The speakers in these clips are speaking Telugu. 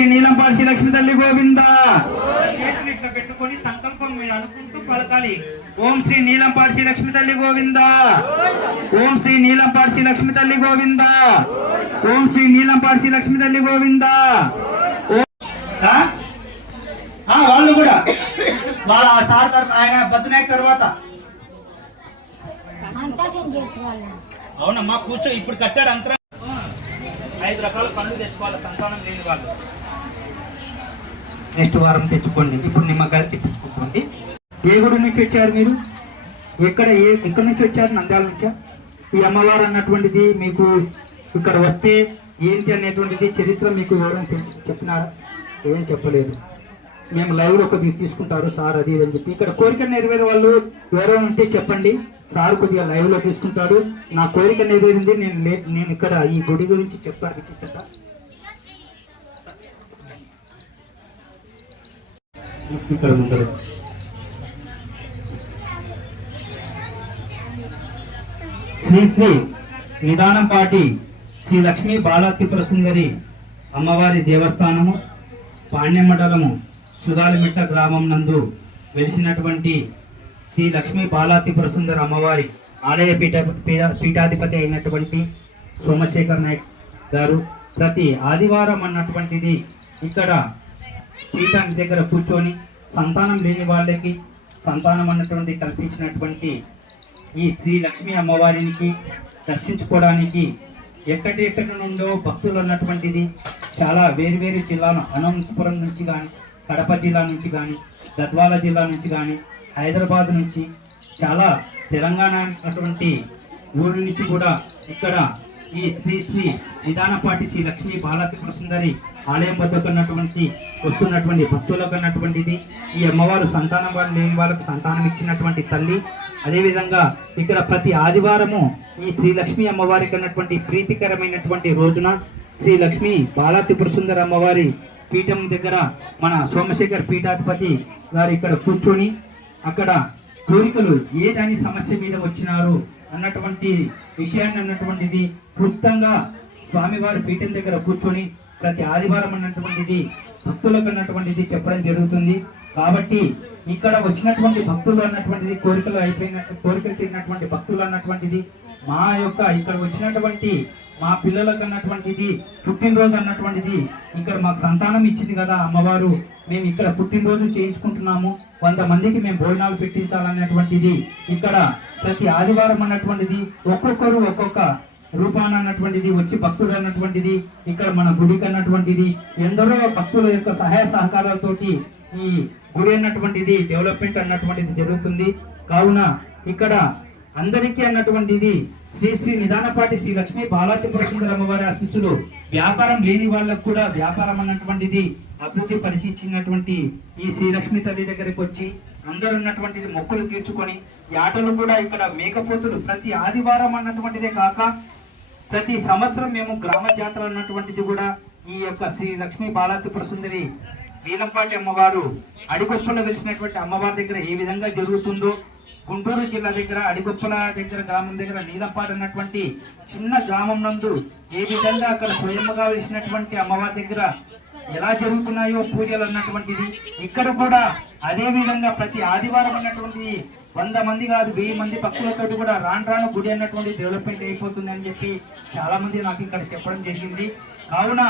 శ్రీ నీలంపాటి శ్రీ లక్ష్మి తల్లి గోవింద. చేతులు ఇట్లా పెట్టుకొని సంకల్పం మీరు అనుకుంటూ పలకాలి. ఓం శ్రీ నీలంపాటి శ్రీ లక్ష్మి తల్లి గోవింద. ఓం శ్రీ నీలంపాటి శ్రీ లక్ష్మి తల్లి గోవింద. ఓం శ్రీ నీలంపాటి శ్రీ లక్ష్మి తల్లి గోవింద. వాళ్ళు కూడా వాళ్ళ సార్ ఆయన బతునాయక్ తర్వాత అవునమ్మా కూర్చో. ఇప్పుడు కట్టాడు అంతరం 5 రకాల పనులు తెచ్చుకోవాలి సంతానం లేని వాళ్ళు. నెక్స్ట్ వారం తెచ్చుకోండి. ఇప్పుడు నిమ్మకాయలు తెచ్చుకోండి. ఏ గుడి నుంచి వచ్చారు మీరు? ఎక్కడి నుంచి వచ్చారు? నంద్యాల నుంచా? ఈ అమ్మవారు అన్నటువంటిది మీకు ఇక్కడ వస్తే ఏంటి అనేటువంటిది చరిత్ర మీకు ఎవరైనా చెప్పినారా? ఏం చెప్పలేదు. మేము లైవ్లో ఒక మీరు తీసుకుంటారు సార్ అది అని చెప్పి. ఇక్కడ కోరిక నెరవేరే వాళ్ళు ఎవరైనా ఉంటే చెప్పండి. సార్ కొద్దిగా లైవ్లో తీసుకుంటాడు. నా కోరిక నెరవేరింది, నేను ఇక్కడ ఈ గుడి గురించి చెప్పాను. ఇక్కడ ముందర శ్రీ శ్రీ నిదానంపాటి శ్రీ లక్ష్మీ బాలాత్రిపుర సుందరి అమ్మవారి దేవస్థానము పాణ్య మండలము సుగాలిమిట్ట గ్రామం నందు వెలిసినటువంటి శ్రీ లక్ష్మీ బాలాత్రిపుర సుందరి అమ్మవారి ఆలయ పీఠాధిపతి అయినటువంటి సోమశేఖర్ నాయక్ గారు ప్రతి ఆదివారం అన్నటువంటిది ఇక్కడ పీఠానికి దగ్గర కూర్చొని సంతానం లేని వాళ్ళకి సంతానం అన్నటువంటి కల్పించినటువంటి ఈ శ్రీ లక్ష్మీ అమ్మవారికి దర్శించుకోవడానికి ఎక్కడెక్కడి నుండో భక్తులు అన్నటువంటిది చాలా వేరు జిల్లాలు అనంతపురం నుంచి కానీ, కడప జిల్లా నుంచి కానీ, గద్వాల జిల్లా నుంచి కానీ, హైదరాబాద్ నుంచి, చాలా తెలంగాణ అటువంటి ఊరి నుంచి కూడా ఇక్కడ ఈ శ్రీ శ్రీ నిదానపాటి శ్రీ లక్ష్మీ బాలాత్రిపుర సుందరి ఆలయం వద్దకు వస్తున్నటువంటి భక్తులకు అన్నటువంటిది ఈ అమ్మవారు సంతానం లేని వాళ్ళకు సంతానం ఇచ్చినటువంటి తల్లి. అదేవిధంగా ఇక్కడ ప్రతి ఆదివారము ఈ శ్రీ లక్ష్మీ అమ్మవారికి అన్నటువంటి ప్రీతికరమైనటువంటి రోజున శ్రీ లక్ష్మీ బాలాత్రిపుర సుందరి అమ్మవారి పీఠం దగ్గర మన సోమశేఖర్ పీఠాధిపతి గారు ఇక్కడ కూర్చొని అక్కడ కోరికలు ఏ దాని సమస్య మీద వచ్చినారు అన్నటువంటి విషయాన్ని అన్నటువంటిది క్లుప్తంగా స్వామివారి పీఠం దగ్గర కూర్చొని ప్రతి ఆదివారం అన్నటువంటిది భక్తులకు అన్నటువంటిది చెప్పడం జరుగుతుంది. కాబట్టి ఇక్కడ వచ్చినటువంటి భక్తులు అన్నటువంటిది కోరికలు తీరినటువంటి భక్తులు అన్నటువంటిది మా యొక్క ఇక్కడ వచ్చినటువంటి మా పిల్లలకు అన్నటువంటిది పుట్టినరోజు అన్నటువంటిది ఇక్కడ మాకు సంతానం ఇచ్చింది కదా అమ్మవారు, మేము ఇక్కడ పుట్టినరోజు చేయించుకుంటున్నాము, 100 మందికి మేము భోజనాలు పెట్టించాలన్నటువంటిది ఇక్కడ ప్రతి ఆదివారం అన్నటువంటిది ఒక్కొక్కరు ఒక్కొక్క రూపాన అన్నటువంటిది వచ్చి భక్తులు అన్నటువంటిది ఇక్కడ మన గుడికి అన్నటువంటిది ఎందరో భక్తుల యొక్క సహాయ సహకారాలతోటి ఈ గుడి అన్నటువంటిది డెవలప్మెంట్ అన్నటువంటిది జరుగుతుంది. కావున ఇక్కడ అందరికీ అన్నటువంటిది శ్రీ శ్రీ నిదానపాటి శ్రీ లక్ష్మీ బాలాత్రిపుర సుందరి అమ్మవారి ఆశీస్సులు వ్యాపారం లేని వాళ్ళకు కూడా వ్యాపారం అన్నటువంటిది అభివృద్ధి పరిచిచ్చినటువంటి ఈ శ్రీ లక్ష్మీ తల్లి దగ్గరికి వచ్చి అందరూ ఉన్నటువంటిది మొక్కులు తీర్చుకొని ఈ ఆటలు కూడా ఇక్కడ మేకపోతులు ప్రతి ఆదివారం అన్నటువంటిదే కాక ప్రతి సంవత్సరం మేము గ్రామ జాతర అన్నటువంటిది కూడా ఈ యొక్క శ్రీ లక్ష్మీ బాలాత్రిపుర సుందరి నీలంపాటి అమ్మవారు అడిగొప్పలో వెలిసినటువంటి అమ్మవారి దగ్గర ఏ విధంగా జరుగుతుందో గుంటూరు జిల్లా దగ్గర అడిగొప్పల దగ్గర గ్రామం దగ్గర నీలంపాటి అన్నటువంటి చిన్న గ్రామం నందు ఏ విధంగా అక్కడ స్వయంగా వెలిసినటువంటి అమ్మవారి దగ్గర ఎలా జరుగుతున్నాయో పూజలు అన్నటువంటిది ఇక్కడ కూడా అదే విధంగా ప్రతి ఆదివారం అన్నటువంటి 100 మంది కాదు 1000 మంది భక్తులతో కూడా రాను గుడి అన్నటువంటి డెవలప్మెంట్ అయిపోతుంది అని చెప్పి చాలా మంది నాకు ఇక్కడ చెప్పడం జరిగింది. కావున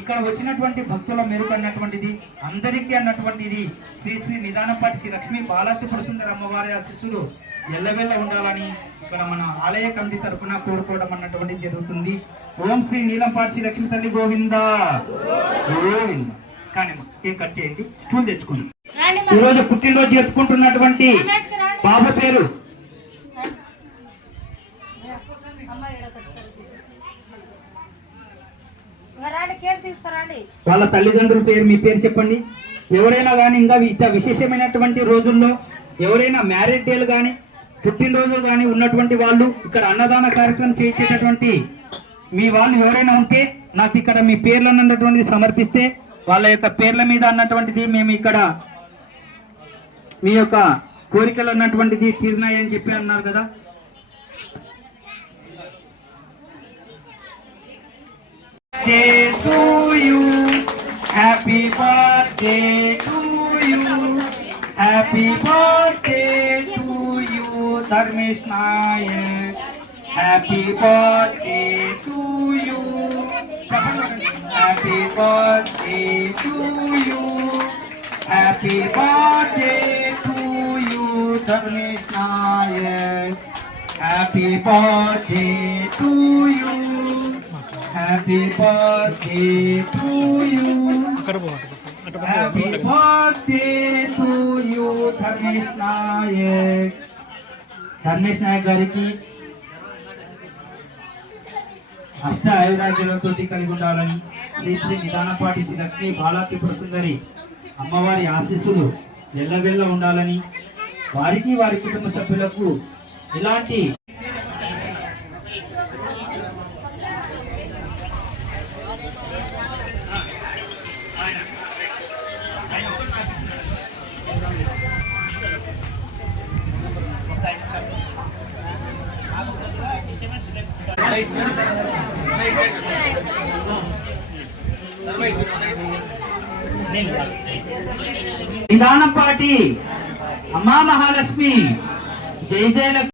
ఇక్కడ వచ్చినటువంటి భక్తుల మెరుగు అన్నటువంటిది అందరికీ అన్నటువంటిది శ్రీ శ్రీ నిదానపాటి శ్రీ లక్ష్మీ బాలాత్రిపుర సుందరి అమ్మవారి ఆశీస్సులు ఎల్లవెల్ల ఉండాలని ఇక్కడ మన ఆలయ కమిటీ తరఫున కోరుకోవడం అన్నటువంటిది జరుగుతుంది. ఓం శ్రీ నీలంపాటి శ్రీ లక్ష్మీ తల్లి గోవింద గోవింద. కానీ ఏం కట్ చేయండి, స్టూల్ తెచ్చుకోండి. ఈరోజు పుట్టినరోజు జరుపుకుంటున్నటువంటి బాబు పేరు వాళ్ళ తల్లిదండ్రుల పేరు మీ పేరు చెప్పండి. ఎవరైనా కానీ ఇంకా విశేషమైనటువంటి రోజుల్లో ఎవరైనా మ్యారేజ్ డేలు కానీ పుట్టినరోజులు కానీ ఉన్నటువంటి వాళ్ళు ఇక్కడ అన్నదాన కార్యక్రమం చేయించేటటువంటి మీ వాళ్ళు ఎవరైనా ఉంటే నాకు ఇక్కడ మీ పేర్లు అన్నటువంటిది సమర్పిస్తే వాళ్ళ యొక్క పేర్ల మీద అన్నటువంటిది మేము ఇక్కడ మీ యొక్క కోరికలు అన్నటువంటిది తీరినాయని చెప్పి అన్నారు కదా. To you, happy happy birthday to you, happy birthday to you Dharmesh Nayak, happy birthday to you, happy birthday to you, happy birthday to you Dharmesh Nayak, happy birthday to you, happy birthday to you, happy birthday to you Dharmesh Nayak. Dharmesh Nayak గారికి అష్ట ఆయురాజ్యాలతో కలిగి ఉండాలని శ్రీ శ్రీ నిదానపాటి శ్రీ లక్ష్మీ బాలా త్రిపుర సుందరి అమ్మవారి ఆశీస్సులు ఎల్లవెల్ల ఉండాలని, వారికి వారి కుటుంబ సభ్యులకు ఇలాంటి నిదానపాటి అమ్మా మహాలక్ష్మి జై జయ లక్ష్మి.